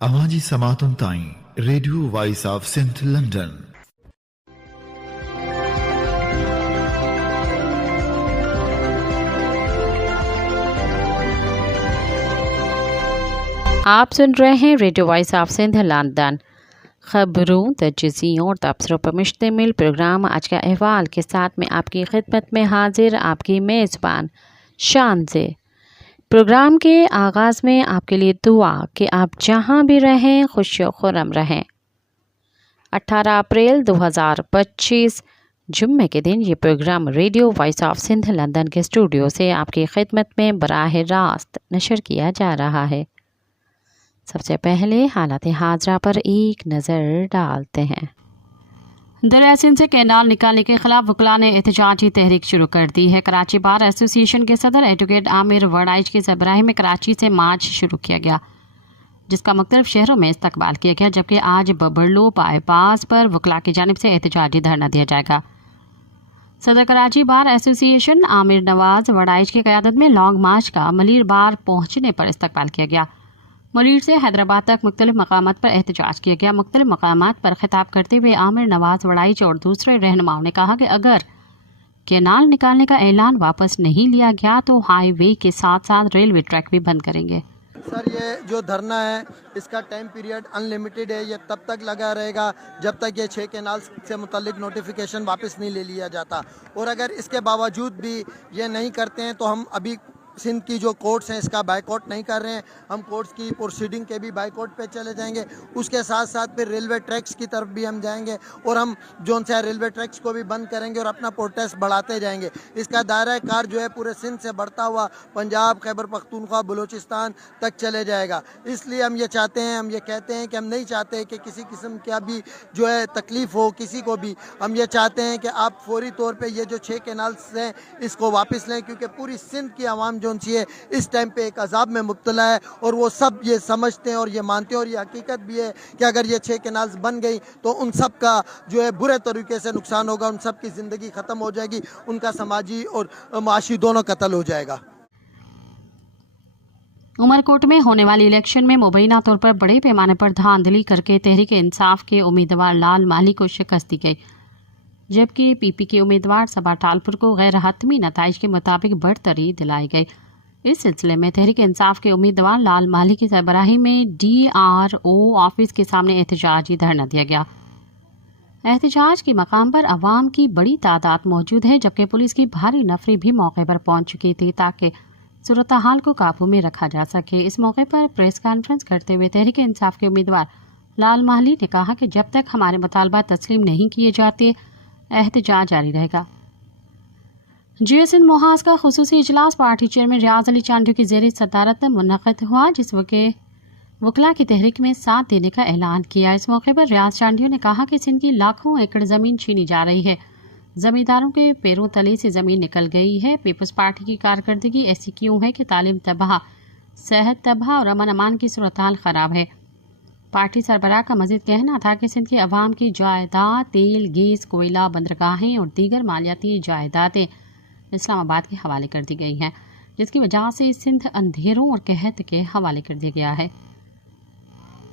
आवाज़ी समातुन ताईं radio voice of Sindh London. आप सुन रहे हैं radio voice of Sindh London. खबरों, तजज़ियों और तबसरों पर मुश्तमिल प्रोग्राम आज का अहवाल के साथ में आपकी खिदमत में हाजिर आपकी मेज़बान शान से। प्रोग्राम के आगाज़ में आपके लिए दुआ कि आप जहां भी रहें खुश व खुर्रम रहें। 18 अप्रैल 2025 जुम्मे के दिन ये programme radio voice of Sindh London के स्टूडियो से आपकी खिदमत में बराह रास्त नशर किया जा रहा है। सबसे पहले हालात हाजरा पर एक नज़र डालते हैं। दरिया सिंध से कैनाल निकालने के खिलाफ वकला ने एहतजाजी तहरीक शुरू कर दी है। कराची बार एसोसिएशन के सदर एडवोकेट आमिर वड़ाइच की सरबराही में कराची से मार्च शुरू किया गया, जिसका मुख्तलिफ शहरों में इस्तकबाल किया गया, जबकि आज बबरलो बाईपास पर वकला की जानिब से एहतजाजी धरना दिया जाएगा। सदर कराची बार एसोसिएशन आमिर नवाज वड़ाइच की क़यादत में लॉन्ग मार्च का मलीर बार पहुंचने पर इस्तकबाल किया गया। मलीर से हैदराबाद तक मुख्तलिफ मकामात पर एहतजाज किया गया। मुख्तलिफ मकामात पर खिताब करते हुए आमिर नवाज वड़ाइच और दूसरे रहनुमाओं ने कहा कि अगर कैनाल निकालने का ऐलान वापस नहीं लिया गया तो हाईवे के साथ साथ रेलवे ट्रैक भी बंद करेंगे। सर, ये जो धरना है इसका टाइम पीरियड अनलिमिटेड है। ये तब तक लगा रहेगा जब तक ये 6 कैनाल से मुतल्लिक नोटिफिकेशन वापस नहीं ले लिया जाता। और अगर इसके बावजूद भी ये नहीं करते हैं तो हम अभी सिंध की जो कोर्ट्स हैं इसका बाइकआउट नहीं कर रहे हैं, हम कोर्ट्स की प्रोसीडिंग के भी बाइकआउट पे चले जाएंगे। उसके साथ साथ फिर रेलवे ट्रैक्स की तरफ भी हम जाएंगे और हम जो से रेलवे ट्रैक्स को भी बंद करेंगे और अपना प्रोटेस्ट बढ़ाते जाएंगे। इसका दायरा कार जो है पूरे सिंध से बढ़ता हुआ पंजाब, खैबर पख्तूनख्वा, बलूचिस्तान तक चले जाएगा। इसलिए हम ये चाहते हैं, हम ये कहते हैं कि हम नहीं चाहते कि किसी किस्म का भी जो है तकलीफ़ हो किसी को भी। हम ये चाहते हैं कि आप फौरी तौर पर ये जो 6 कैनाल्स हैं इसको वापस लें, क्योंकि पूरी सिंध की आवाम इस टाइम पे एक अजाब में मुब्तला है और वो सब ये समझते हैं और ये मानते हैं और ये हकीकत भी है कि अगर ये 6 कैनाल्स बन गई तो उन सब का जो है बुरे तरीके से नुकसान होगा, उन सब की ज़िंदगी ख़त्म हो जाएगी, उनका समाजी और माशी दोनों कत्ल हो जाएगा। उमरकोट में होने वाली इलेक्शन में मुबैना तौर पर बड़े पैमाने पर धांधली करके तहरीक इंसाफ के उम्मीदवार लाल माली को शिकस्त दी गई, जबकि पीपी के उम्मीदवार सबा टालपुर को गैर हतमी नताइज के मुताबिक बढ़तरी दिलाई गई। इस सिलसिले में तहरीक इंसाफ के उम्मीदवार लाल माली की सरबराही में DRO ऑफिस के सामने एहतजाजी धरना दिया गया। एहतजाज के मकाम पर अवाम की बड़ी तादाद मौजूद है, जबकि पुलिस की भारी नफरी भी मौके पर पहुंच चुकी थी ताकि सूरत हाल को काबू में रखा जा सके। इस मौके पर प्रेस कॉन्फ्रेंस करते हुए तहरीक इंसाफ के उम्मीदवार लाल माली ने कहा कि जब तक हमारे मुतालबा तस्लीम नहीं किए जाते एहतजाज जारी रहेगा। सिंध मोहाज का खुसूसी इजलास पार्टी चेयरमैन रियाज अली चांडियो की ज़ेर सदारत मुनक़िद हुआ, जिस वकला की तहरीक में साथ देने का ऐलान किया। इस मौके पर रियाज चांडियो ने कहा कि सिंध की लाखों एकड़ ज़मीन छीनी जा रही है, ज़मींदारों के पैरों तले से ज़मीन निकल गई है। पीपल्स पार्टी की कारकर्दगी ऐसी क्यों है कि तालीम तबाह, सेहत तबाह और अमन अमान की सूरत हाल ख़राब है। पार्टी सरबराह का मज़ीद कहना था कि सिंध की अवाम की जायदाद, तेल, गैस, कोयला, बंदरगाहें और दीगर मालियाती जायदादें इस्लामाबाद के हवाले कर दी गई हैं, जिसकी वजह से सिंध अंधेरों और कहत के हवाले कर दिया गया है।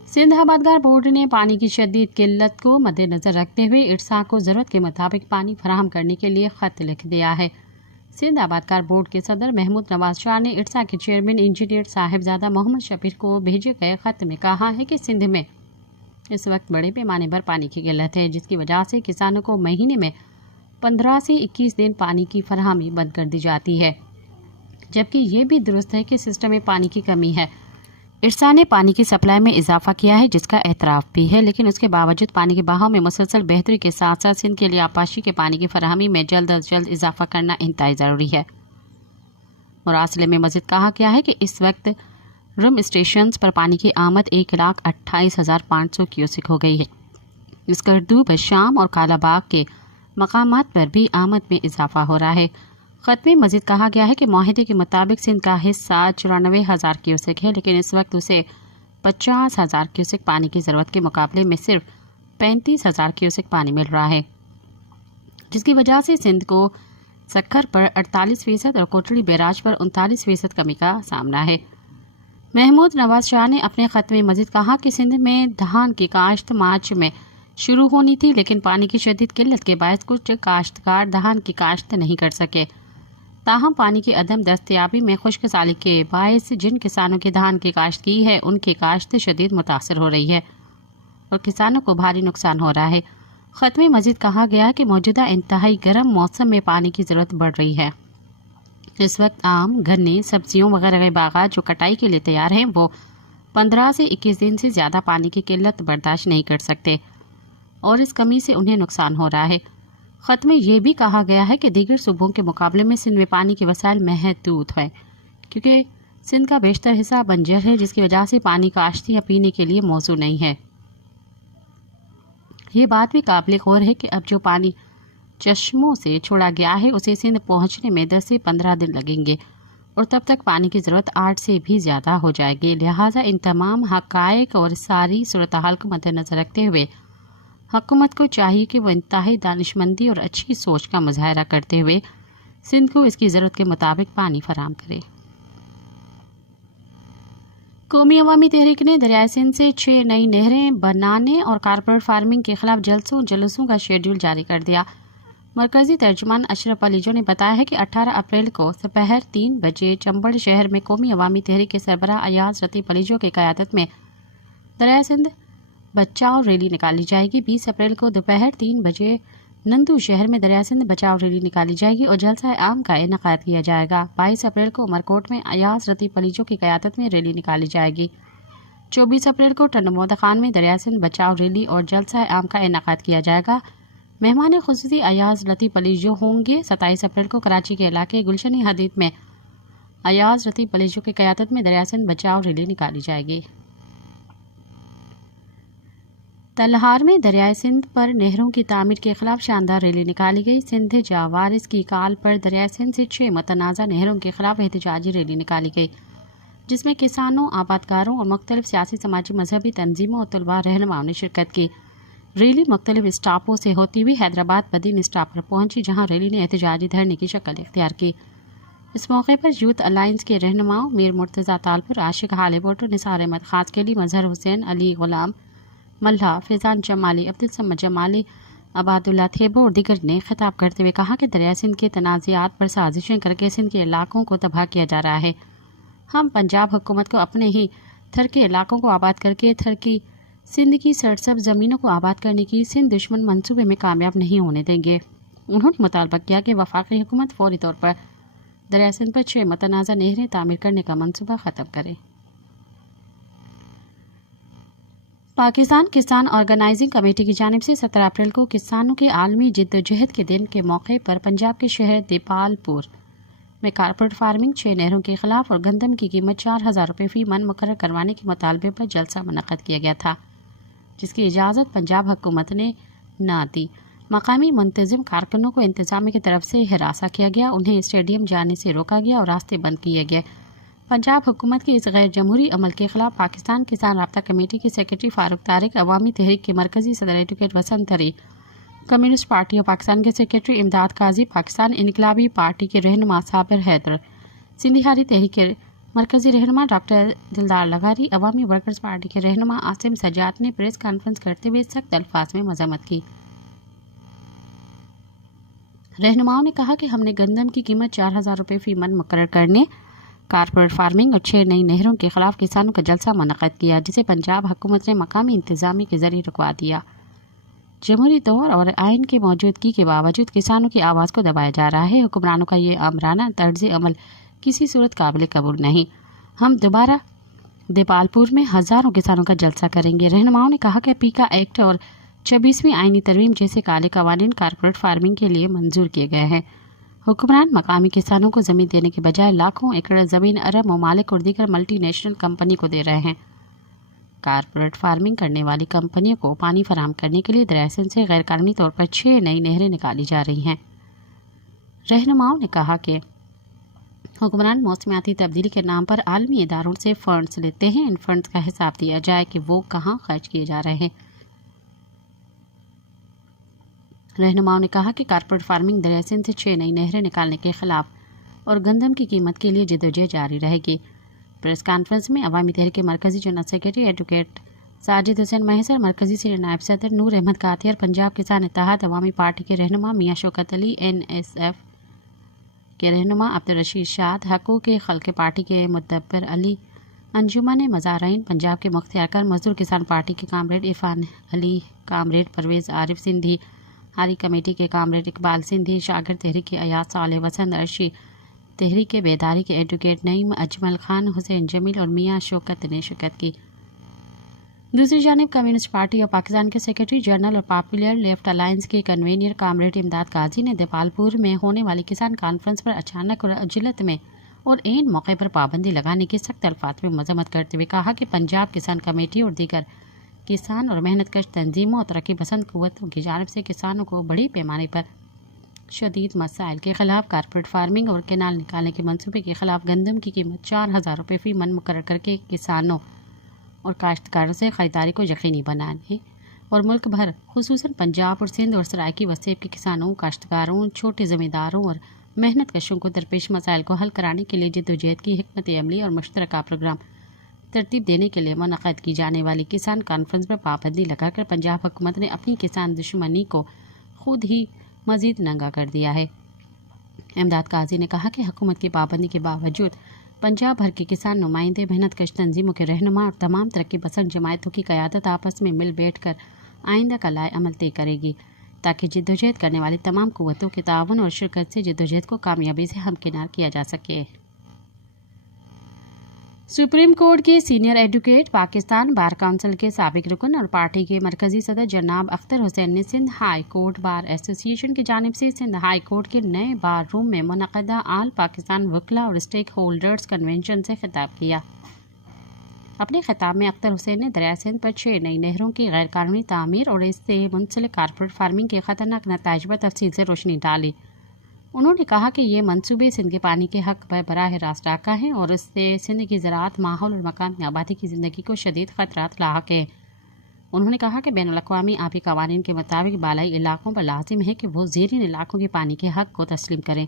सिंध आबादगार बोर्ड ने पानी की शदीद किल्लत को मद्देनजर रखते हुए इरसा को ज़रूरत के मुताबिक पानी फराहम करने के लिए ख़त लिख दिया है। सिंध आबादगार बोर्ड के सदर महमूद नवाज शाह ने इरसा के चेयरमैन इंजीनियर साहिबजादा मोहम्मद शबीर को भेजे गए ख़त में कहा है कि सिंध में इस वक्त बड़े पैमाने पर पानी की किल्लत है, जिसकी वजह से किसानों को महीने में 15 से 21 दिन पानी की फरहमी बंद कर दी जाती है, जबकि ये भी दुरुस्त है कि सिस्टम में पानी की कमी है। इरसा ने पानी की सप्लाई में इजाफा किया है, जिसका एतराफ़ भी है, लेकिन उसके बावजूद पानी के बहाव में मुसलसल बेहतरी के साथ साथ सिंध के लिए आपाशी के पानी की फरहमी में जल्द अज जल्द इजाफा करना इंतहाई ज़रूरी है। मुरासले में मज़ीद कहा गया है कि इस वक्त रम स्टेशन पर पानी की आमद 1,28,500 क्यूसिक हो गई है। स्कर्दू, बशाम और कालाबाग के मकामात पर भी आमद में इजाफा हो रहा है। ख़त में मज़ीद कहा गया है कि मुआहदे के मुताबिक सिंध का हिस्सा 94,000 क्यूसिक है, लेकिन इस वक्त उसे 50,000 क्यूसिक पानी की ज़रूरत के मुकाबले में सिर्फ 35,000 क्यूसिक पानी मिल रहा है, जिसकी वजह से सिंध को सक्खर पर 48% और कोटड़ी बैराज पर 39% कमी का सामना है। محمود نواز شاہ نے اپنے خط میں مزید کہا کہ سندھ میں دھان کی کاشت مارچ میں شروع ہونی تھی، لیکن پانی کی شدید قلت کے باعث کچھ کاشتکار دھان کی کاشت نہیں کر سکے۔ تاہم پانی کی عدم دستیابی میں خشک سالی کے باعث جن کسانوں کی دھان کی کاشت کی ہے ان کی کاشت شدید متاثر ہو رہی ہے اور کسانوں کو بھاری نقصان ہو رہا ہے۔ خط میں مزید کہا گیا کہ موجودہ انتہائی گرم موسم میں پانی کی ضرورت بڑھ رہی ہے۔ اس وقت آم، گنے، سبزیوں وغیرہ کے باغات جو کٹائی کے لیے تیار ہیں وہ 15 سے 21 دن سے زیادہ پانی کی قلت برداشت نہیں کر سکتے اور اس کمی سے انہیں نقصان ہو رہا ہے۔ خط میں یہ بھی کہا گیا ہے کہ دیگر صوبوں کے مقابلے میں سندھ میں پانی کے وسائل محدود ہیں، کیونکہ سندھ کا بیشتر حصہ بنجر ہے، جس کی وجہ سے پانی کاشتی یا پینے کے لیے موزوں نہیں ہے۔ یہ بات بھی قابل غور ہے کہ اب جو پانی چشموں سے چھوڑا گیا ہے اسے سندھ پہنچنے میں 10 سے 15 دن لگیں گے اور تب تک پانی کی ضرورت 8 سے بھی زیادہ ہو جائے گی۔ لہٰذا ان تمام حقائق اور ساری صورتحال کو مد نظر رکھتے ہوئے حکومت کو چاہیے کہ وہ انتہائی دانشمندی اور اچھی سوچ کا مظاہرہ کرتے ہوئے سندھ کو اس کی ضرورت کے مطابق پانی فراہم کرے۔ قومی عوامی تحریک نے دریائے سندھ سے 6 نئی نہریں بنانے اور کارپوریٹ فارمنگ کے خلاف جلسوں کا شیڈول جاری کر دیا۔ مرکزی ترجمان اشرف علی جو نے بتایا ہے کہ 18 اپریل کو دوپہر 3 بجے چمبڑ شہر میں قومی عوامی تحریک کے سربراہ ایاز لطیف علیجو کی قیادت میں دریائے سندھ بچاؤ ریلی نکالی جائے گی۔ 20 اپریل کو دوپہر 3 بجے نندو شہر میں دریائے سندھ بچاؤ ریلی نکالی جائے گی اور جلسہ عام کا انعقاد کیا جائے گا۔ 22 اپریل کو عمرکوٹ میں ایاز لطیف علیجو کی قیادت میں ریلی نکالی جائے گی۔ 24 اپریل کو ٹنڈمودا خان میں دریائے سندھ بچاؤ ریلی اور جلسہ عام کا انعقاد کیا جائے گا۔ مہمان خصوصی ایاز لطیف علیجو ہوں گے۔ 27 اپریل کو کراچی کے علاقے گلشن حدید میں ایاز لطیف علیجو کی قیادت میں دریائے سندھ بچاؤ ریلی نکالی جائے گی۔ تلہار میں دریائے سندھ پر نہروں کی تعمیر کے خلاف شاندار ریلی نکالی گئی۔ سندھ جاوارس کی کال پر دریائے سندھ سے 6 متنازع نہروں کے خلاف احتجاجی ریلی نکالی گئی، جس میں کسانوں، آبادکاروں اور مختلف سیاسی، سماجی، مذہبی تنظیموں اور طلباء رہنماؤں نے شرکت کی۔ ریلی مختلف اسٹاپوں سے ہوتی ہوئی حیدرآباد بدین اسٹاپ پر پہنچی، جہاں ریلی نے احتجاجی دھرنے کی شکل اختیار کی۔ اس موقع پر یوتھ الائنس کے رہنماؤں میر مرتضیٰ طالپور، عاشق ہالے بوٹو، نثار احمد خاصکیلی، مظہر حسین، علی غلام ملہ، فیضان جمالی، عبدالصمد جمالی، عباد اللہ تھیبو اور دیگر نے خطاب کرتے ہوئے کہا کہ دریائے سندھ کے تنازعات پر سازشیں کر کے سندھ کے علاقوں کو تباہ کیا جا رہا ہے۔ ہم پنجاب حکومت کو اپنے ہی تھرکے علاقوں کو آباد کر کے تھرکی سندھ کی سرسبز زمینوں کو آباد کرنے کی سندھ دشمن منصوبے میں کامیاب نہیں ہونے دیں گے۔ انہوں نے مطالبہ کیا کہ وفاقی حکومت فوری طور پر دریائے سندھ پر 6 متنازع نہریں تعمیر کرنے کا منصوبہ ختم کرے۔ پاکستان کسان آرگنائزنگ کمیٹی کی جانب سے 17 اپریل کو کسانوں کے عالمی جدوجہد کے دن کے موقع پر پنجاب کے شہر دیپال پور میں کارپوریٹ فارمنگ 6 نہروں کے خلاف اور گندم کی قیمت 4000 روپے فی من مقرر کروانے کے مطالبے پر جلسہ منعقد کیا گیا تھا، جس کی اجازت پنجاب حکومت نے نہ دی۔ مقامی منتظم کارکنوں کو انتظامیہ کی طرف سے ہراساں کیا گیا، انہیں اسٹیڈیم جانے سے روکا گیا اور راستے بند کیے گئے۔ پنجاب حکومت کے اس غیر جمہوری عمل کے خلاف پاکستان کسان رابطہ کمیٹی کے سیکرٹری فاروق طارق، عوامی تحریک کے مرکزی صدر ایڈوکیٹ وسنت تری، کمیونسٹ پارٹی اور پاکستان کے سیکرٹری امداد قاضی، پاکستان انقلابی پارٹی کے رہنما صابر حیدر، سندھی حالی تحریک کے مرکزی رہنما ڈاکٹر دلدار لغاری، عوامی ورکرز پارٹی کے رہنما عاصم سجاد نے پریس کانفرنس کرتے ہوئے سخت الفاظ میں مذمت کی۔ رہنماؤں نے کہا کہ ہم نے گندم کی قیمت 4000 روپے فی من مقرر کرنے، کارپوریٹ فارمنگ اور 6 نئی نہروں کے خلاف کسانوں کا جلسہ منعقد کیا، جسے پنجاب حکومت نے مقامی انتظامیہ کے ذریعے رکوا دیا۔ جمہوری طور اور آئین کے موجودگی کے باوجود کسانوں کی آواز کو دبایا جا رہا ہے۔ حکمرانوں کا یہ آمرانہ طرز عمل کسی صورت قابل قبول نہیں۔ ہم دوبارہ دیپال پور میں ہزاروں کسانوں کا جلسہ کریں گے۔ رہنماؤں نے کہا کہ پیکا ایکٹ اور 26ویں آئینی ترمیم جیسے کالے قوانین کارپوریٹ فارمنگ کے لیے منظور کیے گئے ہیں۔ حکمران مقامی کسانوں کو زمین دینے کے بجائے لاکھوں ایکڑ زمین عرب ممالک اور دیگر ملٹی نیشنل کمپنی کو دے رہے ہیں۔ کارپوریٹ فارمنگ کرنے والی کمپنیوں کو پانی فراہم کرنے کے لیے دریائے سندھ سے غیر قانونی طور پر 6 نئی نہریں نکالی جا رہی ہیں۔ رہنماؤں نے کہا کہ حکمران موسمیاتی تبدیلی کے نام پر عالمی اداروں سے فنڈز لیتے ہیں، ان فنڈز کا حساب دیا جائے کہ وہ کہاں خرچ کیے جا رہے ہیں۔ رہنماؤں نے کہا کہ کارپوریٹ فارمنگ دریائے سندھ سے 6 نئی نہریں نکالنے کے خلاف اور گندم کی قیمت کے لیے جدوجہد جاری رہے گی۔ प्रेस कॉन्फ्रेंस में अवामी तहरीक मरकजी general secretary advocate Sajid Hussain Mahsar, मरकजी सीनियर नायब सदर नूर अहमद कातियर, पंजाब किसान इत्तेहाद अवामी पार्टी के रहनुमा मियाँ शौकत अली, NSF के रहनुमा अब्दुल रशीद शाद, हकूक़ खल्क़ पार्टी के मुदब्बिर अली, अंजुमन मज़ाराइन पंजाब के मुख्तियार कर, मजदूर किसान पार्टी के कामरेड इरफान अली, कामरेड परवेज़ आरिफ सिंधी, हारी कमेटी के कामरेड इकबाल सिंधी, शागिर तहरीक के अयाज साले वसंत अर्शी, तहरीक बेदारी के एडवोकेट नईम अजमल खान, हुसैन जमील और मियाँ शौकत ने शिरकत की। दूसरी जानिब कम्युनिस्ट पार्टी और पाकिस्तान के सेक्रेटरी जनरल और पॉपुलर लेफ्ट अलायंस के कन्वीनर कामरेड इमदाद काजी ने देपालपुर में होने वाली किसान कॉन्फ्रेंस पर अचानक और अजिलत में और ऐन मौके पर पाबंदी लगाने की सख्त अल्फाज में मजम्मत करते हुए कहा कि पंजाब किसान कमेटी और दीगर किसान और मेहनतकश तंजीमों और तरक्की पसंद कुव्वतों की जानिब से किसानों को बड़ी पैमाने पर शदीद मसाइल के खिलाफ कारपोरेट फार्मिंग और केनाल निकालने के मनसूबे के खिलाफ गंदम की कीमत 4,000 रुपये फी मन मुकर्रर करके किसानों और काश्तकारों से ख़रीदारी को यकीनी बनाने और मुल्क भर खुसूसन पंजाब और सिंध और सराइकी वसेब के किसानों, काश्तकारों, छोटे ज़मींदारों और मेहनत कशों को दरपेश मसाइल को हल कराने के लिए जद्दोजहद की हिकमत अमली और मुश्तरका प्रोग्राम तरतीब देने के लिए मुनक़द की जाने वाली किसान कॉन्फ्रेंस पर पाबंदी लगाकर पंजाब हुकूमत ने अपनी किसान दुश्मनी को खुद ही मज़ीद नंगा कर दिया है। इमदाद काजी ने कहा कि हुकूमत की पाबंदी के बावजूद पंजाब भर के किसान नुमाइंदे, मेहनत कश तंजीमों के रहनुमा और तमाम तरक्की पसंद जमायतों की क़यादत आपस में मिल बैठ कर आइंदा का लाए अमल तय करेगी ताकि जद्दोजहद करने वाली तमाम कुव्वतों के तावन और शिरकत से जद्दोजहद को कामयाबी से हमकिनार किया जा सके। सुप्रीम कोर्ट के senior advocate, Pakistan bar council के साबिक रुकन और पार्टी के मरकजी सदर जनाब अख्तर हुसैन ने Sindh high court bar association की जानिब से सिंध हाई कोर्ट के नए बार रूम में मुनक़दा आल पाकिस्तान वकला और स्टेक होल्डर्स कन्वेंशन से खिताब किया। अपने खिताब में अख्तर हुसैन ने दरिया सिंध पर 6 नई नहरों की गैर कानूनी तामीर और इससे मुंसलिक कारपोरेट फार्मिंग के ख़तरनाक नताइज पर तफसील से रोशनी डाली। उन्होंने कहा कि ये मंसूबे सिंध के पानी के हक़ पर बराह रास्त डाका हैं और इससे सिंध की ज़राअत, माहौल और मकामी आबादी की ज़िंदगी को शदीद ख़तरात लाहक है। उन्होंने कहा कि बैनुल-अक़वामी आबी क़वानीन के मुताबिक बालाई इलाकों पर लाजिम है कि वो ज़ेरीन इलाकों के पानी के हक़ को तस्लीम करें,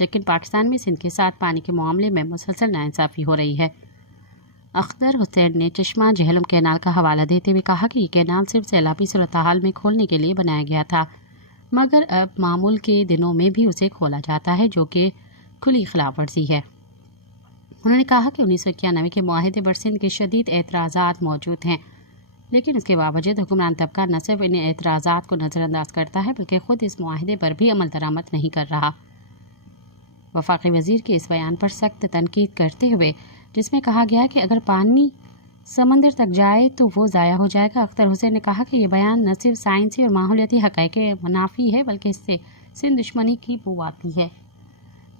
लेकिन पाकिस्तान में सिंध के साथ पानी के मामले में मुसलसल नाइंसाफ़ी हो रही है। अख्तर हुसैन ने चश्मा जहलम कैनाल का हवाला देते हुए कहा कि ये कैनाल सिर्फ सैलाबी सूरत हाल में खोलने के लिए बनाया गया था, मगर अब मामूल के दिनों में भी उसे खोला जाता है, जो कि खुली खिलाफ वर्जी है। उन्होंने कहा कि 1991 के मुआहदे पर सिंध के शदीद एतराज़ात मौजूद हैं, लेकिन इसके बावजूद हुक्मरान तबका न सिर्फ इन एतराज़ात को नज़रअंदाज करता है बल्कि ख़ुद इस मुआहदे पर भी अमल दरामद नहीं कर रहा। वफाकी वज़ीर के इस बयान पर सख्त तनकीद करते हुए, जिसमें कहा गया कि अगर पानी समंदर तक जाए तो वो ज़ाया हो जाएगा, अख्तर हुसैन ने कहा कि ये बयान न सिर्फ साइंसी और माहौलियाती हक़ाइक़ के मुनाफी है बल्कि इससे सिंध दुश्मनी की बू आती है।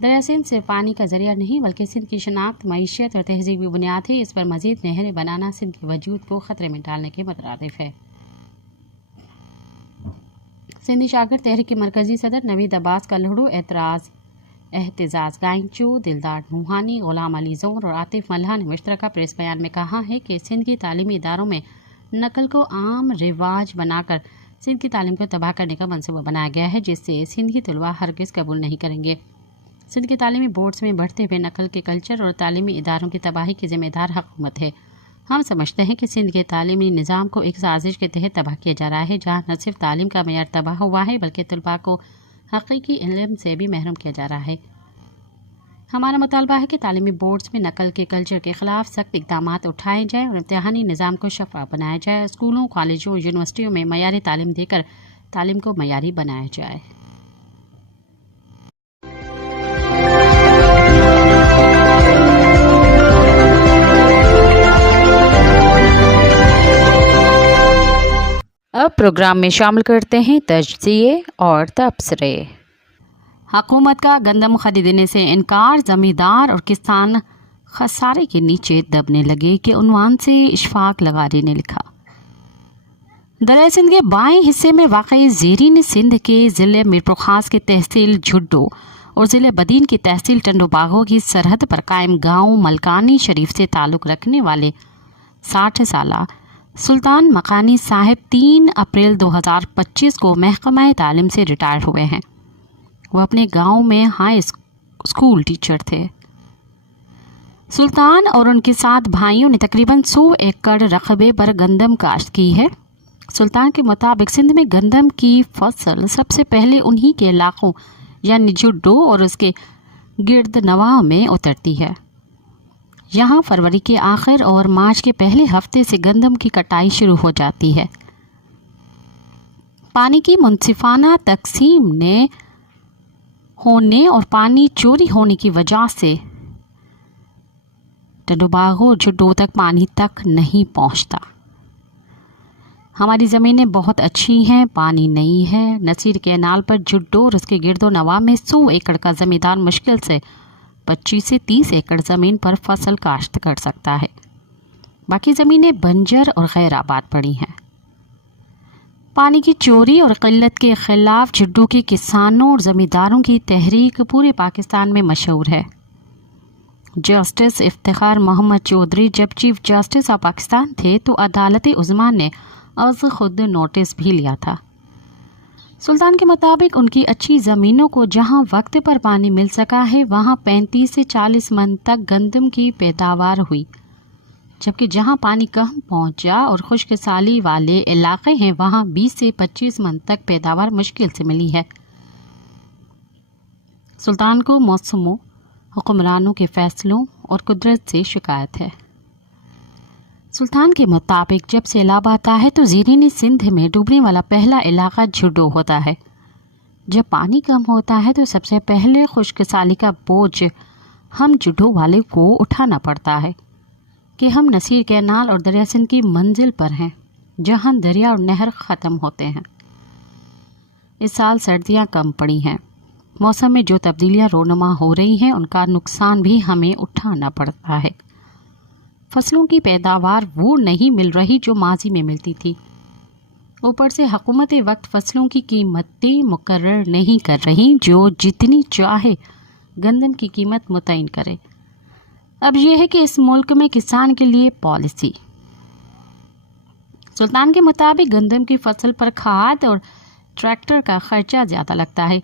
दरिया सिंध सिर्फ पानी का ज़रिया नहीं बल्कि सिंध की शनाख्त, मईशत और तहज़ीबी बुनियाद है। इस पर मज़ीद नहरें बनाना सिंध के वजूद को ख़तरे में डालने के मुतरादिफ है। सिंधी शागिर तहरीक के मरकज़ी सदर नवीद अब्बास का लहड़ू एहतजाज गाइंचो, दिलदार नूहानी, गुलाम अली ज़ोर और आतिफ मल्हा ने मुश्तरका प्रेस बयान में कहा है कि सिंध की तालीमी इदारों में नकल को आम रिवाज बनाकर सिंध की तालीम को तबाह करने का मंसूबा बनाया गया है, जिससे सिंधी तलबा हरगिज़ कबूल नहीं करेंगे। सिंध के तालीमी बोर्ड्स में बढ़ते हुए नकल के कल्चर और तालीमी इदारों की तबाही की जिम्मेदार हुकूमत है। हम समझते हैं कि सिंध के तालीमी निज़ाम को एक साजिश के तहत तबाह किया जा रहा है, जहाँ न सिर्फ तालीम का मेयार तबाह हुआ है बल्कि तलबा को हकीकी इल्म से भी महरूम किया जा रहा है। हमारा मुतालबा है कि तालीमी बोर्ड्स में नकल के कल्चर के ख़िलाफ़ सख्त इक़दामात उठाए जाएँ और इम्तिहानी निज़ाम को शफ़ाफ़ बनाया जाए। स्कूलों, कॉलेजों, यूनिवर्सिटियों में मयारी तालीम देकर तालीम को मयारी बनाया जाए। अब प्रोग्राम में शामिल करते हैं तज्ज़िये और तबसरे। हुकूमत का गंदम खरीदने से इनकार, ज़मींदार और किसान खसारे के नीचे दबने लगे के उन्वान से इशफाक लगारी ने लिखा। दरिया सिंध के बाएं हिस्से में वाक़ई ज़ेरीन सिंध के ज़िले मीरपुर ख़ास के तहसील झुड्डो और ज़िले बदीन की तहसील टंडोबागो की सरहद पर कायम गाँव मलकानी शरीफ से ताल्लुक़ रखने वाले 60 साला सुल्तान मकानी साहब 3 अप्रैल 2025 को महकमा तालीम से रिटायर हुए हैं। वो अपने गांव में हाई स्कूल टीचर थे। सुल्तान और उनके 7 भाइयों ने तकरीबन 100 एकड़ रकबे पर गंदम काश्त की है। सुल्तान के मुताबिक सिंध में गंदम की फसल सबसे पहले उन्हीं के इलाकों यानी जुड्डो और उसके गिर्द नवाह में उतरती है। यहाँ फरवरी के आखिर और मार्च के पहले हफ्ते से गंदम की कटाई शुरू हो जाती है। पानी की मुनसिफाना तकसीम ने होने और पानी चोरी होने की वजह से टंडोबागो जुड्डो तक पानी तक नहीं पहुंचता। हमारी ज़मीनें बहुत अच्छी हैं, पानी नहीं है। नसीर कैनाल पर जुड्डो और उसके गिरदो नवा में 100 एकड़ का ज़मींदार मुश्किल से 25 से 30 एकड़ ज़मीन पर फसल काश्त कर सकता है। बाकी ज़मीनें बंजर और गैर आबाद पड़ी हैं। पानी की चोरी और क़िल्लत के ख़िलाफ़ जुड्डो के किसानों और ज़मींदारों की तहरीक पूरे पाकिस्तान में मशहूर है। जस्टिस इफ्तिखार मोहम्मद चौधरी जब चीफ जस्टिस ऑफ पाकिस्तान थे तो अदालत उज़्मा ने अज़ खुद नोटिस भी लिया था। सुल्तान के मुताबिक उनकी अच्छी ज़मीनों को जहां वक्त पर पानी मिल सका है वहां 35 से 40 मन तक गंदम की पैदावार हुई, जबकि जहां पानी कम पहुंचा और खुश्क साली वाले इलाके हैं वहां 20 से 25 मन तक पैदावार मुश्किल से मिली है। सुल्तान को मौसमों, हुक्मरानों के फैसलों और कुदरत से शिकायत है। सुल्तान के मुताबिक जब सैलाब आता है तो ज़ीरीनी सिंध में डूबने वाला पहला इलाका जुड्डो होता है। जब पानी कम होता है तो सबसे पहले खुश्क साली का बोझ हम जुड्डो वाले को उठाना पड़ता है कि हम नसीर कैनाल और दरिया सिंध की मंजिल पर हैं, जहां दरिया और नहर ख़त्म होते हैं। इस साल सर्दियां कम पड़ी हैं। मौसम में जो तब्दीलियां रोनुमा हो रही हैं उनका नुकसान भी हमें उठाना पड़ता है। फसलों की पैदावार वो नहीं मिल रही जो माजी में मिलती थी। ऊपर से हुकूमत वक्त फसलों की कीमतें मुकर्रर नहीं कर रही जो जितनी चाहे गंदम की कीमत मुतय्यन करे। अब यह है कि इस मुल्क में किसान के लिए पॉलिसी। सुल्तान के मुताबिक गंदम की फसल पर खाद और ट्रैक्टर का खर्चा ज़्यादा लगता है।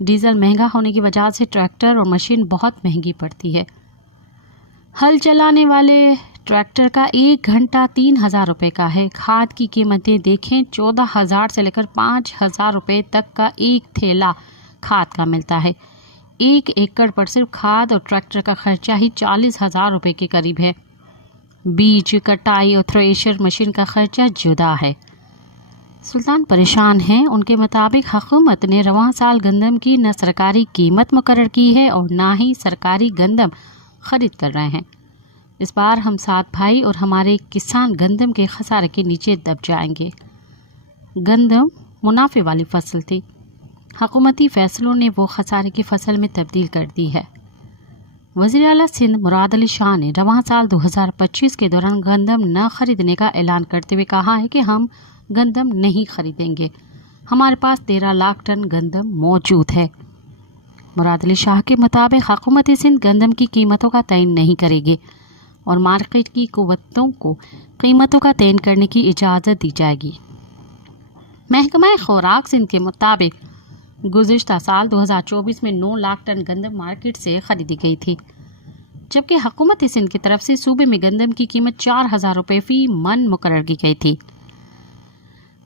डीजल महंगा होने की वजह से ट्रैक्टर और मशीन बहुत महंगी पड़ती है। हल चलाने वाले ट्रैक्टर का 1 घंटा 3,000 रुपये का है। खाद की कीमतें देखें, 14,000 से लेकर 5,000 रुपये तक का एक थैला खाद का मिलता है। 1 एकड़ पर सिर्फ खाद और ट्रैक्टर का खर्चा ही 40,000 रुपये के करीब है। बीज, कटाई और थ्रेशर मशीन का खर्चा जुदा है। सुल्तान परेशान हैं। उनके मुताबिक हुकूमत ने रवां साल गंदम की न सरकारी कीमत मुकर्रर की है और ना ही सरकारी गंदम खरीद कर रहे हैं। इस बार हम 7 भाई और हमारे किसान गंदम के खसारे के नीचे दब जाएंगे। गंदम मुनाफे वाली फसल थी। हुकूमती फैसलों ने वो खसारे की फसल में तब्दील कर दी है। वज़ीर आला सिंध मुराद अली शाह ने रवां साल 2025 के दौरान गंदम न खरीदने का ऐलान करते हुए कहा है कि हम गंदम नहीं खरीदेंगे। हमारे पास 13 लाख टन गंदम मौजूद है। मुराद अली शाह के मुताबिक हुकूमत सिंध गंदम की कीमतों का तयन नहीं करेगी और मार्केट की कुव्वतों को कीमतों का तयन करने की इजाज़त दी जाएगी। महकमा खुराक सिंध के मुताबिक गुज़िश्ता साल 2024 में 9 लाख टन गंदम मार्केट से खरीदी गई थी, जबकि हुकूमत सिंध की तरफ से सूबे में गंदम की कीमत 4,000 रुपये फी मन मुकर्रर की गई थी।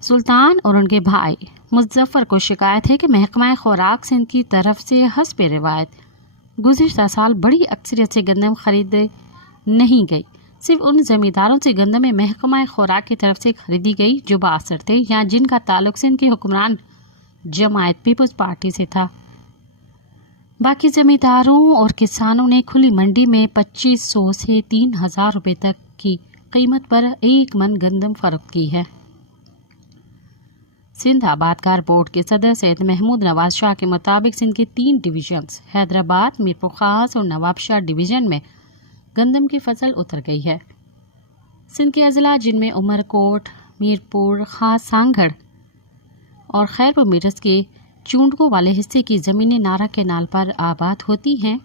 सुल्तान और उनके भाई मुज़फ़्फ़र को शिकायत है कि महकमा खुराक सिंध की तरफ से हस्बे रिवायत गुज़िश्ता साल बड़ी अक्सरियत से गंदम खरीद नहीं गई। सिर्फ उन ज़मींदारों से गंदम में महकमा खुराक की तरफ से खरीदी गई जो बासर थे या जिनका ताल्लुक सिंध के हुक्मरान जमायत पीपल्स पार्टी से था। बाकी ज़मींदारों और किसानों ने खुली मंडी में 2500 से 3,000 रुपये तक की कीमत पर 1 मन गंदम फरोख्त की है। सिंध आबादकार बोर्ड के सदर सैयद महमूद नवाज शाह के मुताबिक सिंध के 3 डिवीजन्स हैदराबाद, मीरपुर खास और नवाबशाह डिवीज़न में गंदम की फसल उतर गई है। सिंध के अजला जिनमें उमरकोट, मीरपुर खास, सांगढ़ और खैरपुर मीरस के चूंडकों वाले हिस्से की ज़मीनें नारा कैनाल पर आबाद होती हैं।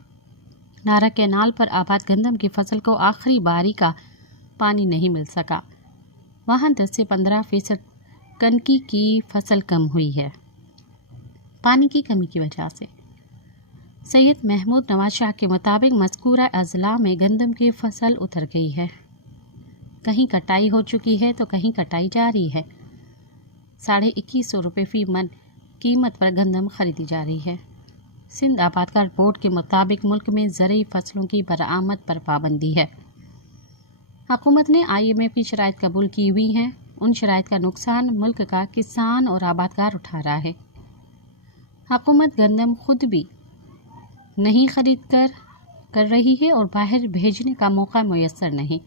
नारा कैनाल पर आबाद गंदम की फसल को आखिरी बारी का पानी नहीं मिल सका। वहाँ 10 से 15% कनकी की फसल कम हुई है पानी की कमी की वजह से। सैयद महमूद नवाज शाह के मुताबिक मज़कूरा अजला में गंदम की फसल उतर गई है। कहीं कटाई हो चुकी है तो कहीं कटाई जारी है। 2150 रुपये फ़ी मन कीमत पर गंदम खरीदी जा रही है। सिंध आबादकार बोर्ड के मुताबिक मुल्क में ज़रूरी फसलों की बरामद पर पाबंदी है। हुकूमत ने IMF की शराइत कबूल की हुई हैं। उन शराइत का नुकसान मुल्क का किसान और आबादकार उठा रहा है। हुकूमत गंदम खुद भी नहीं खरीद कर रही है और बाहर भेजने का मौका मुयस्सर नहीं।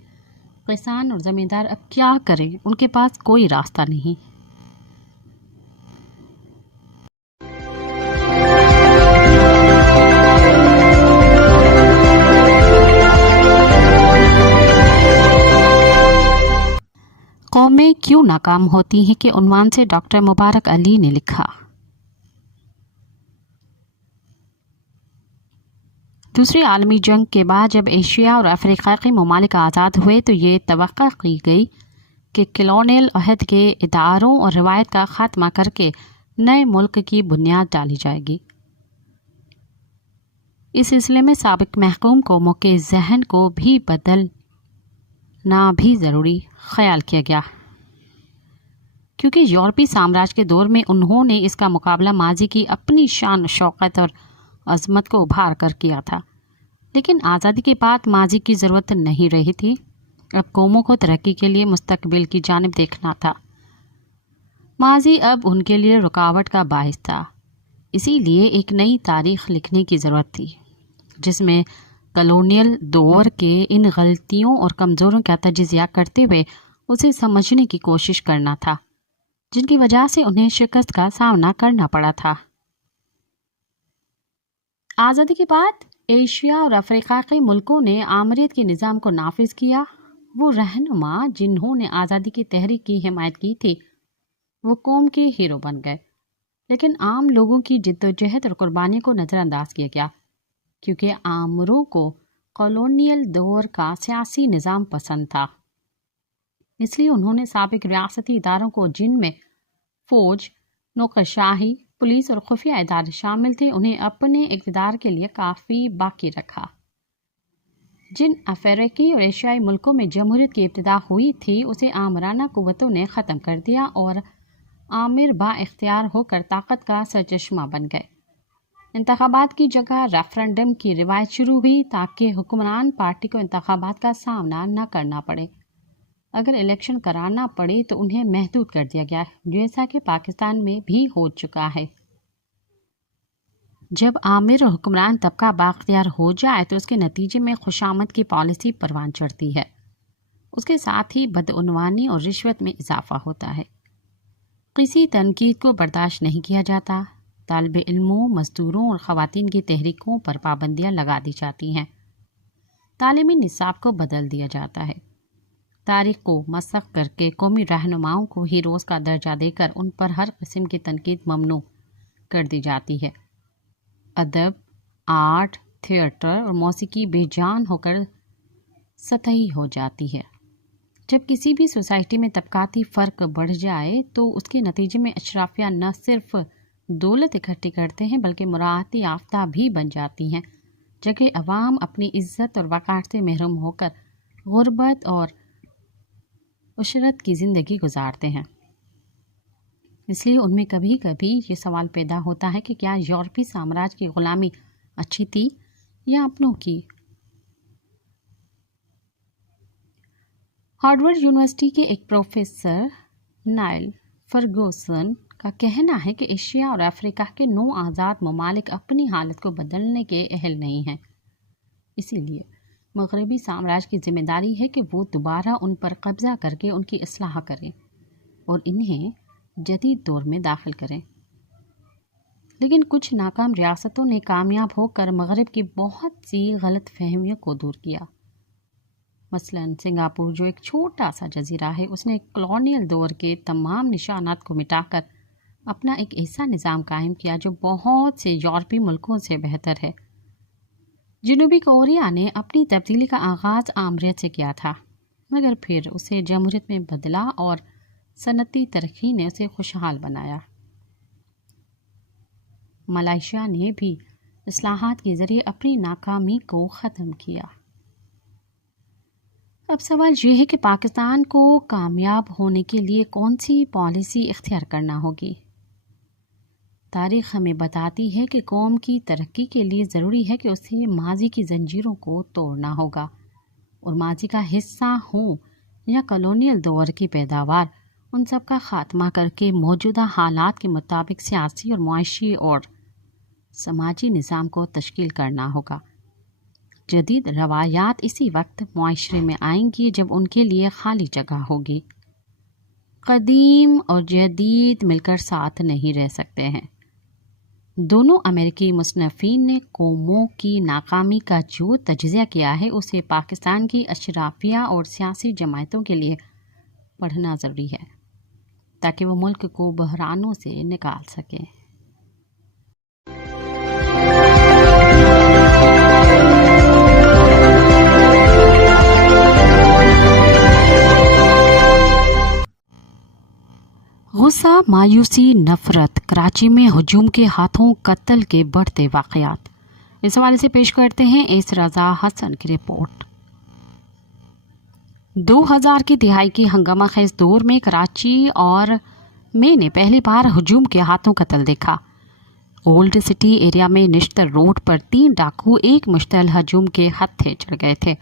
किसान और ज़मींदार अब क्या करें, उनके पास कोई रास्ता नहीं। कौमें क्यों नाकाम होती हैं के उन्वान से डॉक्टर मुबारक अली ने लिखा। दूसरी आलमी जंग के बाद जब एशिया और अफ्रीका के ममालिक आज़ाद हुए तो ये तवक्का की गई कि कॉलोनियल अहद के इदारों और रिवायत का खात्मा करके नए मुल्क की बुनियाद डाली जाएगी। इस सिलसिले में साबिक महकूम कौमों के जहन को भी बदलना भी ज़रूरी ख्याल किया गया, क्योंकि यूरोपी साम्राज्य के दौर में उन्होंने इसका मुकाबला माजी की अपनी शान शौकत और अजमत को उभार कर किया था। लेकिन आज़ादी के बाद माजी की ज़रूरत नहीं रही थी। अब कौमों को तरक्की के लिए मुस्तकबिल की जानिब देखना था। माजी अब उनके लिए रुकावट का बाइस था। इसीलिए एक नई तारीख लिखने की ज़रूरत थी जिसमें कॉलोनियल दौर के इन गलतियों और कमज़ोरों का तजिज़िया करते हुए उसे समझने की कोशिश करना था, जिनकी वजह से उन्हें शिकस्त का सामना करना पड़ा था। आज़ादी के बाद एशिया और अफ्रीका के मुल्कों ने आमरीत के निज़ाम को नाफिज किया। वो रहनुमा जिन्होंने आज़ादी की तहरीक की हिमायत की थी वो कौम के हीरो बन गए, लेकिन आम लोगों की जिद्दोजहद और कुर्बानी को नज़रअंदाज किया गया, क्योंकि आमरों को कॉलोनियल दौर का सियासी निज़ाम पसंद था। इसलिए उन्होंने साबिक रियासती इदारों को, जिनमें फ़ौज, नौकरशाही, पुलिस और खुफिया इदारे शामिल थे, उन्हें अपने इक़्तिदार के लिए काफ़ी बाकी रखा। जिन अफ्रीकी और एशियाई मुल्कों में जमहूरियत की इब्तिदा हुई थी उसे आमराना कुव्वतों ने ख़त्म कर दिया और आमिर बा इख्तियार होकर ताकत का सरचश्मा बन गए। इंतखाबात की जगह रेफरेंडम की रिवायत शुरू हुई ताकि हुक्मरान पार्टी को इंतखाबात का सामना न करना पड़े। अगर इलेक्शन कराना पड़े तो उन्हें महदूद कर दिया गया, जैसा कि पाकिस्तान में भी हो चुका है। जब आमिर और हुक्मरान तबका बाख्तियार हो जाए तो उसके नतीजे में खुशामद की पॉलिसी परवान चढ़ती है। उसके साथ ही बदउनवानी और रिश्वत में इजाफा होता है। किसी तनकीद को बर्दाश्त नहीं किया जाता। तालिब इल्मों, मजदूरों और ख़वातीन की तहरीकों पर पाबंदियाँ लगा दी जाती हैं। तालीमी निसाब को बदल दिया जाता है। तारीख को मसख करके कौमी रहनुमाओं को हीरोज़ का दर्जा देकर उन पर हर किस्म की तनकीद ममनू कर दी जाती है। अदब, आर्ट, थिएटर और मौसीकी बेजान होकर सतही हो जाती है। जब किसी भी सोसाइटी में तबकाती फ़र्क बढ़ जाए तो उसके नतीजे में अशराफिया न सिर्फ दौलत इकट्ठी करते हैं बल्कि मुराती याफ्ता भी बन जाती हैं, जबकि अवाम अपनी इज्जत और वक़ार से महरूम होकर गुर्बत और उशरत की ज़िंदगी गुजारते हैं। इसलिए उनमें कभी कभी ये सवाल पैदा होता है कि क्या यूरोपी साम्राज्य की ग़ुलामी अच्छी थी या अपनों की। हार्वर्ड यूनिवर्सिटी के एक प्रोफेसर नाइल फर्गूसन का कहना है कि एशिया और अफ्रीका के 9 आज़ाद ममालिक अपनी हालत को बदलने के अहल नहीं हैं। इसीलिए मगरबी साम्राज्य की जिम्मेदारी है कि वो दोबारा उन पर कब्ज़ा करके उनकी इस्लाह करें और इन्हें जदीद दौर में दाखिल करें। लेकिन कुछ नाकाम रियासतों ने कामयाब होकर मगरब की बहुत सी गलत फहमियों को दूर किया। मसलन सिंगापुर, जो एक छोटा सा जजीरा है, उसने कॉलोनियल दौर के तमाम निशानात को मिटाकर अपना एक ऐसा निज़ाम कायम किया जो बहुत से यूरोपी मुल्कों से बेहतर है। जनूबी कोरिया ने अपनी तब्दीली का आगाज़ आमरीत से किया था, मगर फिर उसे जमहूरियत में बदला और सनती तरक्की ने उसे खुशहाल बनाया। मलेशिया ने भी اصلاحات کے ذریعے اپنی ناکامی کو ختم کیا۔ اب سوال یہ ہے کہ پاکستان کو کامیاب ہونے کے لیے کون سی پالیسی اختیار کرنا ہوگی؟ تاریخ ہمیں بتاتی ہے کہ قوم کی ترقی کے لیے ضروری ہے کہ اسے ماضی کی زنجیروں کو توڑنا ہوگا، اور ماضی کا حصہ ہوں یا کالونیل دور کی پیداوار، ان سب کا خاتمہ کر کے موجودہ حالات کے مطابق سیاسی اور معاشی اور سماجی نظام کو تشکیل کرنا ہوگا۔ جدید روایات اسی وقت معاشرے میں آئیں گی جب ان کے لیے خالی جگہ ہوگی۔ قدیم اور جدید مل کر ساتھ نہیں رہ سکتے ہیں۔ دونوں امریکی مصنفین نے قوموں کی ناکامی کا جو تجزیہ کیا ہے اسے پاکستان کی اشرافیہ اور سیاسی جماعتوں کے لیے پڑھنا ضروری ہے تاکہ وہ ملک کو بحرانوں سے نکال سکیں۔ غصہ، مایوسی، نفرت، کراچی میں ہجوم کے ہاتھوں قتل کے بڑھتے واقعات، اس حوالے سے پیش کرتے ہیں ایس رضا حسن کی رپورٹ۔ 2000 کی دہائی کے ہنگامہ خیز دور میں کراچی اور میں نے پہلی بار ہجوم کے ہاتھوں قتل دیکھا۔ اولڈ سٹی ایریا میں نشتر روڈ پر 3 ڈاکو ایک مشتعل ہجوم کے ہتھے چڑھ گئے تھے،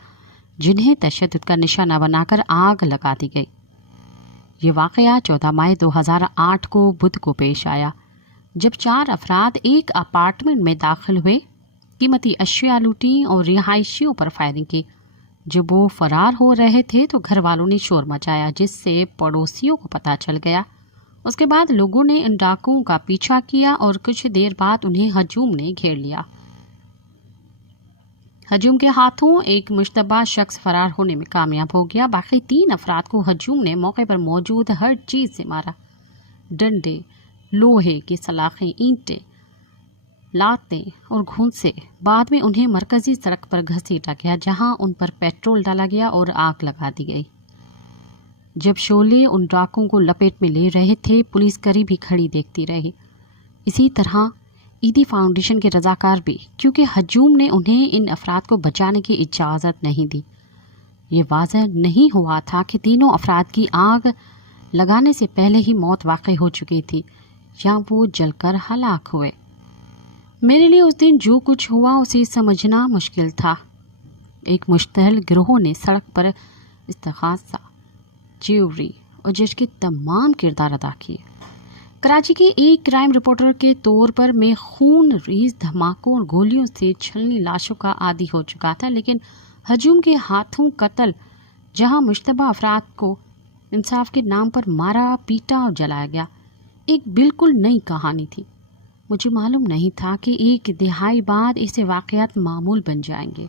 جنہیں تشدد کا نشانہ بنا کر آگ لگا دی گئی۔ یہ واقعہ 14 مئی 2008 کو بدھ کو پیش آیا، جب 4 افراد ایک اپارٹمنٹ میں داخل ہوئے، قیمتی اشیاء لوٹی اور رہائشیوں پر فائرنگ کی۔ جب وہ فرار ہو رہے تھے تو گھر والوں نے شور مچایا، جس سے پڑوسیوں کو پتہ چل گیا۔ اس کے بعد لوگوں نے ان ڈاکوؤں کا پیچھا کیا اور کچھ دیر بعد انہیں ہجوم نے گھیر لیا۔ ہجوم کے ہاتھوں ایک مشتبہ شخص فرار ہونے میں کامیاب ہو گیا، باقی 3 افراد کو ہجوم نے موقع پر موجود ہر چیز سے مارا، ڈنڈے، لوہے کی سلاخیں، اینٹیں، لاتیں اور گھونسے۔ بعد میں انہیں مرکزی سڑک پر گھسیٹا گیا، جہاں ان پر پیٹرول ڈالا گیا اور آگ لگا دی گئی۔ جب شعلے ان ڈاکوؤں کو لپیٹ میں لے رہے تھے، پولیس قریب ہی کھڑی دیکھتی رہی۔ اسی طرح عیدی فاؤنڈیشن کے رضاکار بھی، کیونکہ ہجوم نے انہیں ان افراد کو بچانے کی اجازت نہیں دی۔ یہ واضح نہیں ہوا تھا کہ تینوں افراد کی آگ لگانے سے پہلے ہی موت واقع ہو چکی تھی یا وہ جل کر ہلاک ہوئے۔ میرے لیے اس دن جو کچھ ہوا اسے سمجھنا مشکل تھا۔ ایک مشتعل گروہ نے سڑک پر استغاثہ، چیوری اور جج کے تمام کردار ادا کیے۔ کراچی کے ایک کرائم رپورٹر کے طور پر میں خون ریز دھماکوں اور گولیوں سے چھلنی لاشوں کا عادی ہو چکا تھا، لیکن ہجوم کے ہاتھوں قتل، جہاں مشتبہ افراد کو انصاف کے نام پر مارا، پیٹا اور جلایا گیا، ایک بالکل نئی کہانی تھی۔ مجھے معلوم نہیں تھا کہ ایک دہائی بعد ایسے واقعات معمول بن جائیں گے۔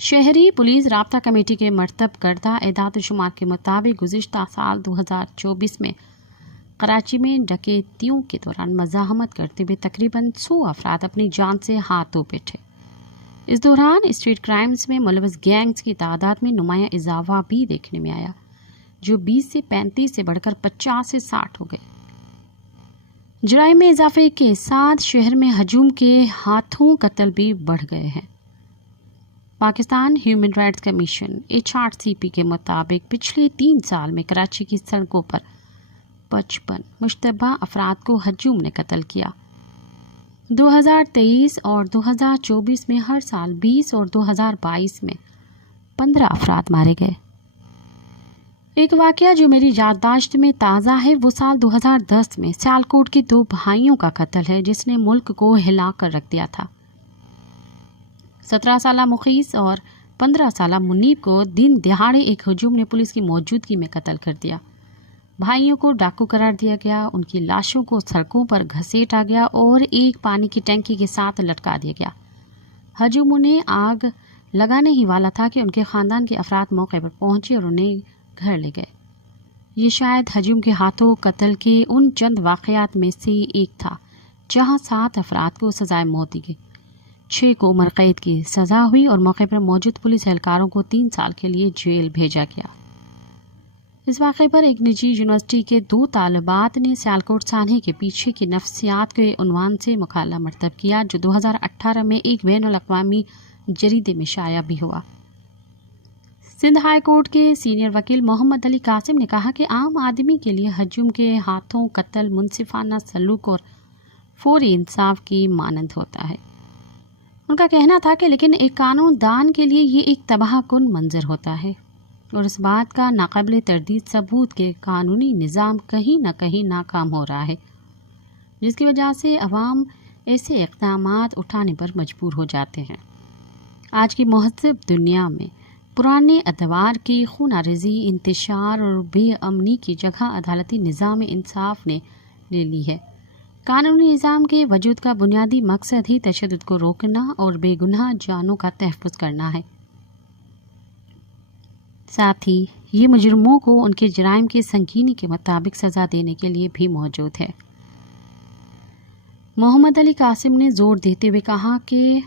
شہری پولیس رابطہ کمیٹی کے مرتب کردہ اعداد و شمار کے مطابق گزشتہ سال 2024 میں کراچی میں ڈکیتیوں کے دوران مزاحمت کرتے ہوئے تقریباً 100 افراد اپنی جان سے ہاتھوں پہ تھے۔ اس دوران اسٹریٹ کرائمز میں ملوث گینگز کی تعداد میں نمایاں اضافہ بھی دیکھنے میں آیا، جو 20 سے 35 سے بڑھ کر 50 سے 60 ہو گئے۔ جرائم میں اضافے کے ساتھ شہر میں ہجوم کے ہاتھوں قتل بھی بڑھ گئے ہیں۔ Pakistan human rights commission HRCP کے مطابق پچھلے 3 سال میں کراچی کی سڑکوں پر 55 مشتبہ افراد کو ہجوم نے قتل کیا۔ 2023 اور 2024 میں ہر سال 20 اور 2022 میں 15 افراد مارے گئے۔ ایک واقعہ جو میری یادداشت میں تازہ ہے وہ سال 2010 میں سیالکوٹ کے 2 بھائیوں کا قتل ہے، جس نے ملک کو ہلا کر رکھ دیا تھا۔ 17 سالہ مخیث اور 15 سالہ منیب کو دن دہاڑے ایک ہجوم نے پولیس کی موجودگی میں قتل کر دیا۔ بھائیوں کو ڈاکو قرار دیا گیا، ان کی لاشوں کو سڑکوں پر گھسیٹا گیا اور ایک پانی کی ٹینکی کے ساتھ لٹکا دیا گیا۔ ہجوم انہیں آگ لگانے ہی والا تھا کہ ان کے خاندان کے افراد موقع پر پہنچے اور انہیں گھر لے گئے۔ یہ شاید ہجوم کے ہاتھوں قتل کے ان چند واقعات میں سے ایک تھا جہاں 7 افراد کو سزائے موت دی گئی، 6 کو عمر قید کی سزا ہوئی اور موقع پر موجود پولیس اہلکاروں کو 3 سال کے لیے جیل بھیجا گیا۔ इस वाक़े पर एक निजी यूनिवर्सिटी के 2 तालिबात ने सियालकोट सान्हे के पीछे की नफ्सियात के उन्वान से मकाला मरतब किया, जो 2018 में एक बैनुल-अक़वामी जरीदे में शाया भी हुआ। सिंध हाई कोर्ट के सीनियर वकील मोहम्मद अली कासिम ने कहा कि आम आदमी के लिए हजूम के हाथों कत्ल मुनसिफाना सलूक और फौरी इंसाफ की मानंद होता है। उनका कहना था कि लेकिन एक कानून दान के लिए ये एक तबाहकुन मंजर होता है और इस बात का नाकाबिले तरदीद सबूत के कानूनी निज़ाम कहीं न कहीं नाकाम हो रहा है, जिसकी वजह से अवाम ऐसे इक़दामात उठाने पर मजबूर हो जाते हैं। आज की महज़ब दुनिया में पुराने अदवार की खूनारेज़ी, इंतशार और बेअमनी की जगह अदालती निज़ाम इंसाफ ने ले ली है। कानूनी निज़ाम के वजूद का बुनियादी मकसद ही तशद्दुद को रोकना और बेगुनाह जानों का तहफ़्फ़ुज़ करना है। साथ ही ये मुजरिमों को उनके जराइम की संगीनी के मुताबिक सज़ा देने के लिए भी मौजूद है। मोहम्मद अली कासिम ने जोर देते हुए कहा कि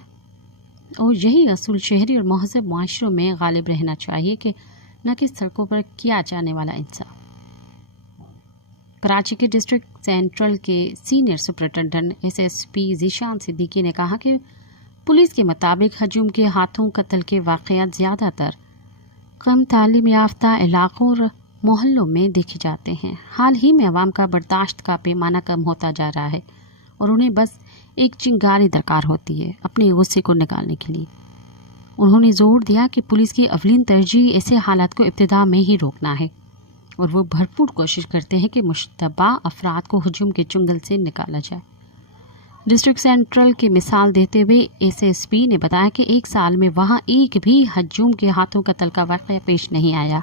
और यही असूल शहरी और महज़ब माशरों में गालिब रहना चाहिए कि न कि सड़कों पर किया जाने वाला इंसाफ। कराची के डिस्ट्रिक्ट सेंट्रल के senior superintendent SSP Zeeshan Siddiqui ने कहा कि पुलिस के मुताबिक हजूम के हाथों कत्ल के वाक़यात ज़्यादातर कम तालीम याफ्ता इलाक़ों और मोहल्लों में देखे जाते हैं। हाल ही में अवाम का बर्दाश्त का पैमाना कम होता जा रहा है और उन्हें बस एक चिंगारी दरकार होती है अपने गुस्से को निकालने के लिए। उन्होंने जोर दिया कि पुलिस की अवलीन तरजीह ऐसे हालात को इब्तिदा में ही रोकना है और वो भरपूर कोशिश करते हैं कि मुश्तबा अफराद को हजूम के चुंगल से निकाला जाए। डिस्ट्रिक्ट सेंट्रल की मिसाल देते हुए SSP ने बताया कि एक साल में वहां एक भी हजूम के हाथों कत्ल का वाक़या पेश नहीं आया।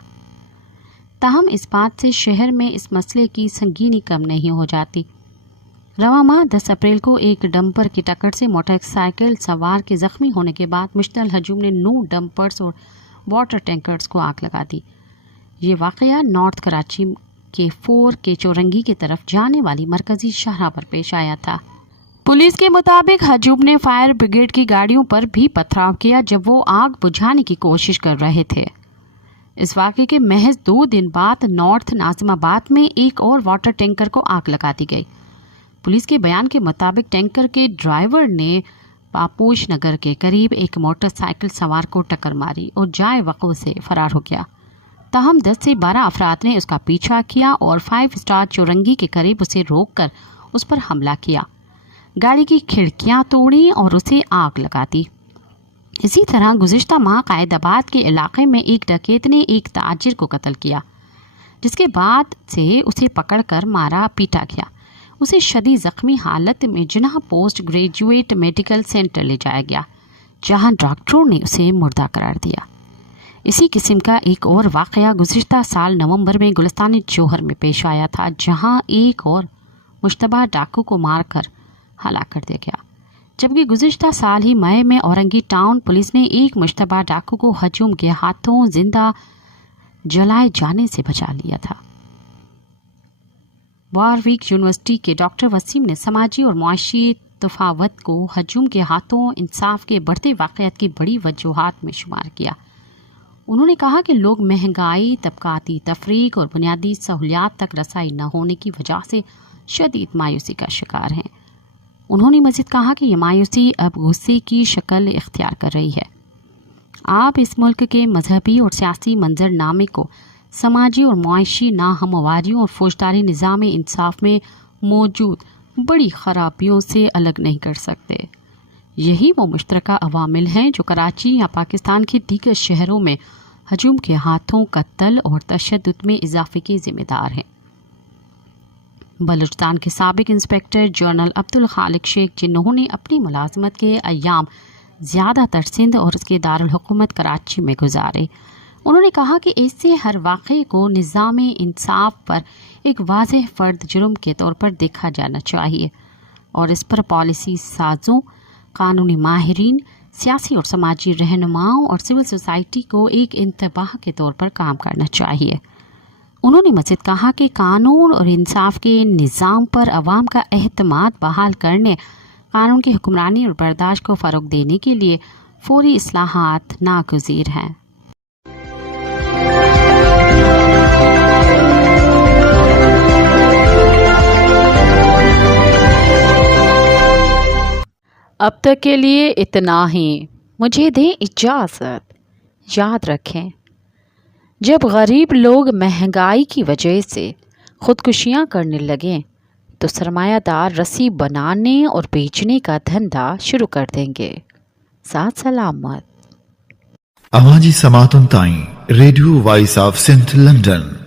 ताहम इस बात से शहर में इस मसले की संगीनी कम नहीं हो जाती। रवा माह 10 अप्रैल को एक डंपर की टक्कर से मोटरसाइकिल सवार के जख्मी होने के बाद मुश्तल हजूम ने 9 डंपर्स और वाटर टैंकर्स को आग लगा दी। ये वाक़या नॉर्थ कराची के 4 के चौरंगी की तरफ जाने वाली मरकजी शाहराह पर पेश आया था। पुलिस के मुताबिक हजूम ने फायर ब्रिगेड की गाड़ियों पर भी पथराव किया जब वो आग बुझाने की कोशिश कर रहे थे। इस वाक़े के महज 2 दिन बाद नॉर्थ नाज़िमाबाद में एक और वाटर टैंकर को आग लगा दी गई। पुलिस के बयान के मुताबिक टैंकर के ड्राइवर ने पापोश नगर के करीब एक मोटरसाइकिल सवार को टक्कर मारी और जाए वक़्फ़ से फरार हो गया। ताहम 10 से 12 अफराद ने उसका पीछा किया और 5 स्टार चौरंगी के करीब उसे रोककर उस पर हमला किया, गाड़ी की खिड़कियां तोड़ी और उसे आग लगा दी। इसी तरह गुज़िश्ता माह कायदाबाद के इलाके में एक डकैत ने एक ताजिर को कत्ल किया, जिसके बाद से उसे पकड़कर मारा पीटा गया। उसे शदीद ज़ख्मी हालत में जिन्ना पोस्ट ग्रेजुएट मेडिकल सेंटर ले जाया गया, जहां डॉक्टरों ने उसे मुर्दा करार दिया। इसी किस्म का एक और वाक़या गुज़िश्ता साल नवंबर में गुलिस्तानी जौहर में पेश आया था, जहां एक और मुश्तबा डाकू को मारकर हलाक कर दिया गया, जबकि गुज़िश्ता साल ही मई में औरंगी टाउन पुलिस ने एक मुश्तबा डाकू को हजूम के हाथों जिंदा जलाए जाने से बचा लिया था। वारविक यूनिवर्सिटी के डॉक्टर वसीम ने समाजी और मुआशी तफावत को हजूम के हाथों इंसाफ के बढ़ते वाक़यात की बड़ी वजूहात में शुमार किया। उन्होंने कहा कि लोग महंगाई, तबकाती तफरीक और बुनियादी सहूलियात तक रसाई न होने की वजह से शदीद मायूसी का शिकार हैं। उन्होंने मज़ीद कहा कि ये मायूसी अब गुस्से की शक्ल इख्तियार कर रही है। आप इस मुल्क के मजहबी और सियासी मंजरनामे को समाजी और मुआशी नाहमवारियों और फौजदारी निज़ाम इंसाफ में मौजूद बड़ी खराबियों से अलग नहीं कर सकते। यही वो मुश्तरका अवामिल हैं जो कराची या पाकिस्तान के दीगर शहरों में हजूम के हाथों कत्ल और तशद्दुद में इजाफे के ज़िम्मेदार हैं। बलूचिस्तान के साबिक इंस्पेक्टर जनरल अब्दुल खालिक शेख, जिन्होंने अपनी मुलाजमत के अयाम ज़्यादातर सिंध और उसके दारुल हुकूमत कराची में गुजारे, उन्होंने कहा कि ऐसे हर वाक़े को निज़ाम इंसाफ पर एक वाज़ेह फ़र्द जुर्म के तौर पर देखा जाना चाहिए और इस पर पॉलिसी साज़ों, कानूनी माहिरीन, सियासी और समाजी रहनुमाओं और सिविल सोसाइटी को एक इंतबाह के तौर पर काम करना चाहिए। उन्होंने मज़ीद कहा कि कानून और इंसाफ के निज़ाम पर अवाम का एहतमाद बहाल करने, कानून की हुक्मरानी और बर्दाश्त को फ़रोग़ देने के लिए फौरी इस्लाहात नागुज़ीर हैं। اب تک کے لیے اتنا ہی، مجھے دیں اجازت۔ یاد رکھیں، جب غریب لوگ مہنگائی کی وجہ سے خودکشیاں کرنے لگیں تو سرمایہ دار رسی بنانے اور بیچنے کا دھندا شروع کر دیں گے۔ ساتھ سلامت۔ Amaji Samatun Tain, Radio Voice of St. London.